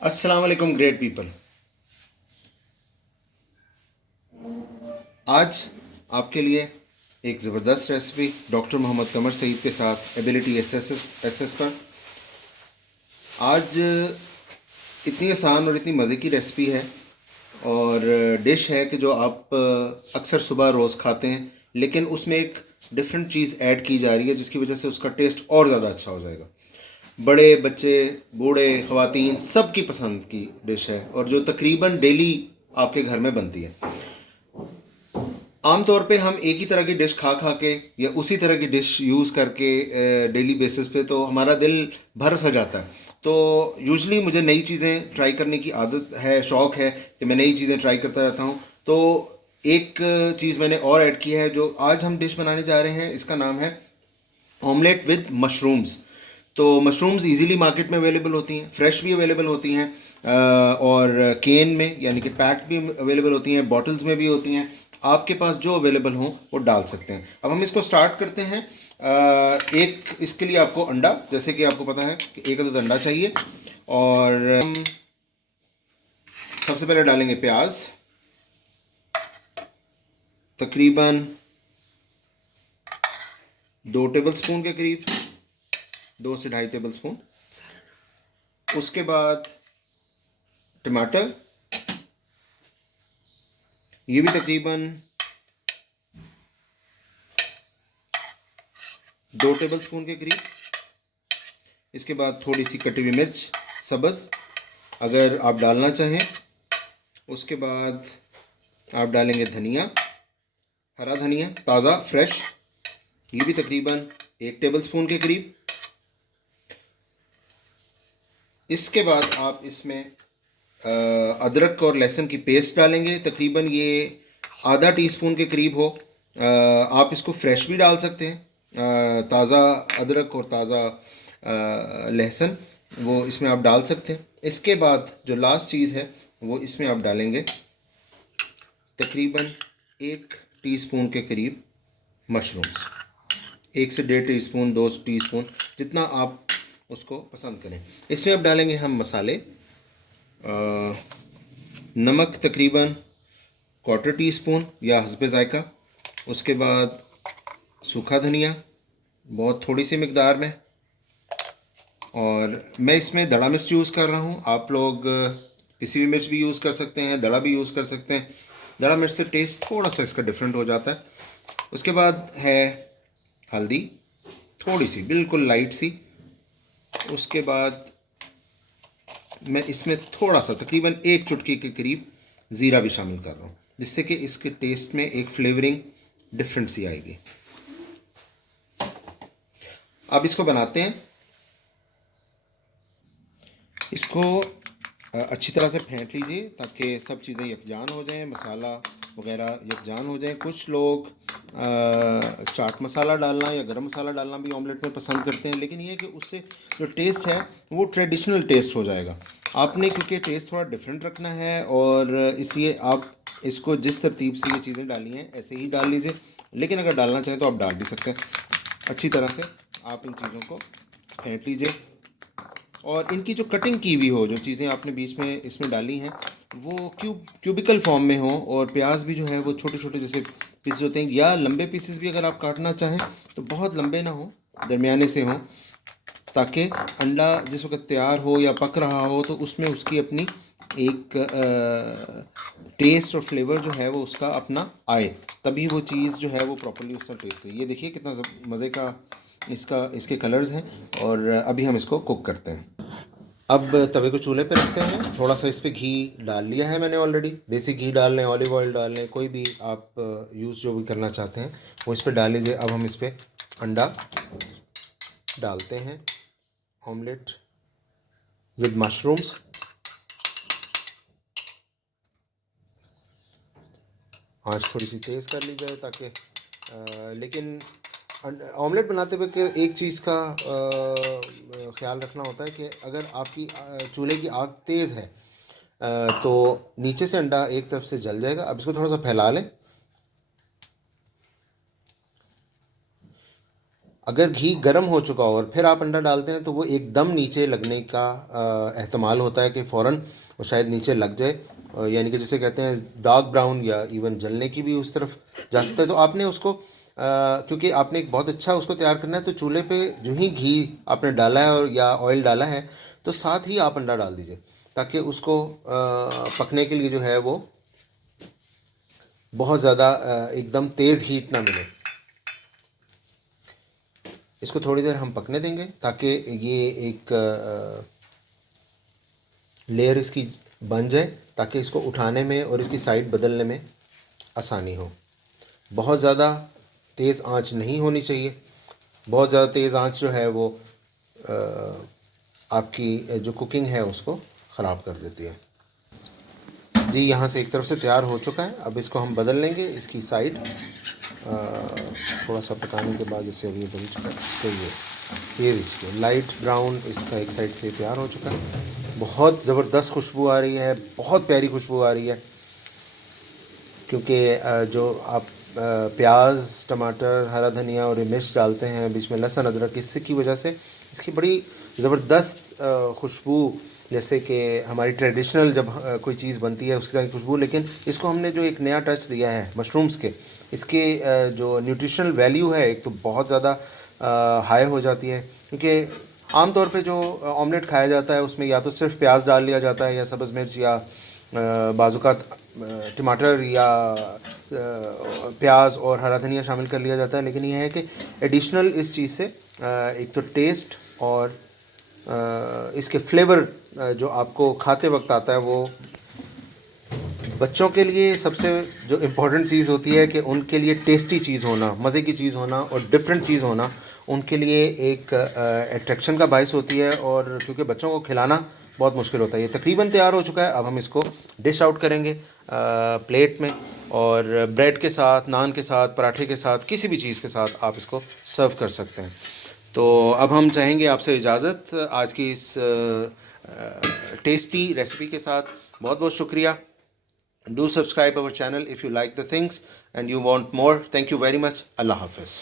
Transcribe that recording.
अस्सलाम वालेकुम great people. आज आपके लिए एक ज़बरदस्त रेसिपी डॉक्टर मोहम्मद कमर सईद के साथ एबिलिटी एस एस पर। आज इतनी आसान और इतनी मज़े की रेसिपी है और डिश है कि जो आप अक्सर सुबह रोज़ खाते हैं, लेकिन उसमें एक डिफरेंट चीज़ ऐड की जा रही है जिसकी वजह से उसका टेस्ट और ज़्यादा अच्छा हो जाएगा। बड़े बच्चे, बूढ़े, ख़वातीन सब की पसंद की डिश है और जो तकरीबन डेली आपके घर में बनती है। आम तौर पे हम एक ही तरह की डिश खा खा के या उसी तरह की डिश यूज़ करके डेली बेसिस पे तो हमारा दिल भर सा जाता है। तो यूजली मुझे नई चीज़ें ट्राई करने की आदत है, शौक़ है कि मैं नई चीज़ें ट्राई करता रहता हूँ। तो एक चीज़ मैंने और ऐड की है जो आज हम डिश बनाने जा रहे हैं, इसका नाम है ऑमलेट विद मशरूम्स। तो मशरूम्स इजीली मार्केट में अवेलेबल होती हैं, फ्रेश भी अवेलेबल होती हैं और केन में यानी कि पैक्ड भी अवेलेबल होती हैं, बॉटल्स में भी होती हैं। आपके पास जो अवेलेबल हो वो डाल सकते हैं। अब हम इसको स्टार्ट करते हैं। एक इसके लिए आपको अंडा, जैसे कि आपको पता है कि एक अदद अंडा चाहिए और हम सबसे पहले डालेंगे प्याज, तकरीबन 2 टेबल स्पून के करीब, 2 से ढाई टेबल स्पून। उसके बाद टमाटर, ये भी तकरीबन 2 टेबल स्पून के करीब। इसके बाद थोड़ी सी कटी हुई मिर्च सब्ज़ अगर आप डालना चाहें। उसके बाद आप डालेंगे धनिया, हरा धनिया ताज़ा फ्रेश, ये भी तकरीबन 1 टेबल स्पून के करीब। इसके बाद आप इसमें अदरक और लहसुन की पेस्ट डालेंगे, तकरीबन ये आधा टीस्पून के करीब हो। आप इसको फ्रेश भी डाल सकते हैं, ताज़ा अदरक और ताज़ा लहसुन वो इसमें आप डाल सकते हैं। इसके बाद जो लास्ट चीज़ है वो इसमें आप डालेंगे तकरीबन 1 टीस्पून के करीब मशरूम्स, 1 से 1.5 टीस्पून, 2 टीस्पून, जितना आप उसको पसंद करें। इसमें अब डालेंगे हम मसाले, नमक तकरीबन 1/4 टीस्पून या हस्बे ज़ायका। उसके बाद सूखा धनिया बहुत थोड़ी सी मकदार में, और मैं इसमें दड़ा मिर्च यूज़ कर रहा हूँ। आप लोग पिसी हुई मिर्च भी यूज़ कर सकते हैं, दड़ा भी यूज़ कर सकते हैं। दड़ा मिर्च से टेस्ट थोड़ा सा इसका डिफरेंट हो जाता है। उसके बाद है हल्दी, थोड़ी सी बिल्कुल लाइट सी। उसके बाद मैं इसमें थोड़ा सा तकरीबन 1 चुटकी के करीब ज़ीरा भी शामिल कर रहा हूँ, जिससे कि इसके टेस्ट में एक फ्लेवरिंग डिफरेंट सी आएगी। अब इसको बनाते हैं। इसको अच्छी तरह से फेंट लीजिए ताकि सब चीज़ें यकजान हो जाएं, मसाला वगैरह यकजान हो जाएं। कुछ लोग चाट मसाला डालना या गरम मसाला डालना भी ऑमलेट में पसंद करते हैं, लेकिन ये है कि उससे जो टेस्ट है वो ट्रेडिशनल टेस्ट हो जाएगा। आपने क्योंकि टेस्ट थोड़ा डिफरेंट रखना है और इसलिए आप इसको जिस तरतीब से ये चीज़ें डाली हैं ऐसे ही डाल लीजिए, लेकिन अगर डालना चाहें तो आप डाल भी सकते हैं। अच्छी तरह से आप इन चीज़ों को फेंट लीजिए और इनकी जो कटिंग की हुई हो, जो चीज़ें आपने बीच में इसमें डाली हैं वो क्यूबिकल फॉर्म में हो, और प्याज भी जो है वो छोटे छोटे जैसे पीसेस होते हैं, या लंबे पीसेस भी अगर आप काटना चाहें तो बहुत लंबे ना हो, दरमियाने से हों, ताकि अंडा जिस वक्त तैयार हो या पक रहा हो तो उसमें उसकी अपनी एक टेस्ट और फ्लेवर जो है वो उसका अपना आए, तभी वो चीज़ जो है वो प्रॉपर्ली उसका टेस्ट करे। ये देखिए कितना मज़े का इसके कलर्स हैं। और अभी हम इसको कुक करते हैं। अब तवे को चूल्हे पे रखते हैं। थोड़ा सा इस पर घी डाल लिया है मैंने ऑलरेडी। देसी घी डाल लें, ऑलिव ऑयल डाल लें, कोई भी आप यूज़ जो भी करना चाहते हैं वो इस पर डाल लीजिए। अब हम इस पर अंडा डालते हैं, ऑमलेट विद मशरूम्स। आँच थोड़ी सी तेज़ कर ली जाए ताकि लेकिन ऑमलेट बनाते हुए एक चीज़ का ख्याल रखना होता है कि अगर आपकी चूल्हे की आग तेज़ है तो नीचे से अंडा एक तरफ से जल जाएगा। अब इसको थोड़ा सा फैला लें। अगर घी गर्म हो चुका हो और फिर आप अंडा डालते हैं तो वो एकदम नीचे लगने का एहतमाल होता है कि फ़ौरन वो शायद नीचे लग जाए, यानी कि जिसे कहते हैं डार्क ब्राउन या इवन जलने की भी उस तरफ जा सकता है। तो आपने उसको क्योंकि आपने एक बहुत अच्छा उसको तैयार करना है, तो चूल्हे पे जो ही घी आपने डाला है और या ऑयल डाला है तो साथ ही आप अंडा डाल दीजिए, ताकि उसको पकने के लिए जो है वो बहुत ज़्यादा एकदम तेज़ हीट ना मिले। इसको थोड़ी देर हम पकने देंगे ताकि ये एक लेयर इसकी बन जाए, ताकि इसको उठाने में और इसकी साइड बदलने में आसानी हो। बहुत ज़्यादा तेज़ आंच नहीं होनी चाहिए, बहुत ज़्यादा तेज़ आंच जो है वो आपकी जो कुकिंग है उसको ख़राब कर देती है। जी, यहाँ से एक तरफ से तैयार हो चुका है। अब इसको हम बदल लेंगे इसकी साइड, थोड़ा सा पकाने के बाद इसे अभी बन चुका है। तो ये देखिए लाइट ब्राउन इसका एक साइड से तैयार हो चुका है। बहुत ज़बरदस्त खुशबू आ रही है, बहुत प्यारी खुशबू आ रही है, क्योंकि जो आप प्याज, टमाटर, हरा धनिया और मिर्च डालते हैं, बीच में लहसुन अदरक, इससे की वजह से इसकी बड़ी ज़बरदस्त खुशबू, जैसे कि हमारी ट्रेडिशनल जब कोई चीज़ बनती है उसकी तरह की खुशबू। लेकिन इसको हमने जो एक नया टच दिया है मशरूम्स के, इसके जो न्यूट्रिशनल वैल्यू है एक तो बहुत ज़्यादा हाई हो जाती है, क्योंकि आम तौर पे जो ऑमलेट खाया जाता है उसमें या तो सिर्फ प्याज डाल लिया जाता है या सब्ज़ मिर्च या बाज़ुकात टमाटर या प्याज और हरा धनिया शामिल कर लिया जाता है। लेकिन यह है कि एडिशनल इस चीज़ से एक तो टेस्ट और इसके फ्लेवर जो आपको खाते वक्त आता है, वो बच्चों के लिए सबसे जो इम्पोर्टेंट चीज़ होती है कि उनके लिए टेस्टी चीज़ होना, मज़े की चीज़ होना और डिफरेंट चीज़ होना उनके लिए एक अट्रैक्शन का बायस होती है। और क्योंकि बच्चों को खिलाना बहुत मुश्किल होता है। ये तकरीबन तैयार हो चुका है। अब हम इसको डिश आउट करेंगे प्लेट में, और ब्रेड के साथ, नान के साथ, पराठे के साथ, किसी भी चीज़ के साथ आप इसको सर्व कर सकते हैं। तो अब हम चाहेंगे आपसे इजाज़त आज की इस टेस्टी रेसिपी के साथ। बहुत बहुत शुक्रिया। Do subscribe our channel if you like the things and you want more. Thank you very much. Allah Hafiz.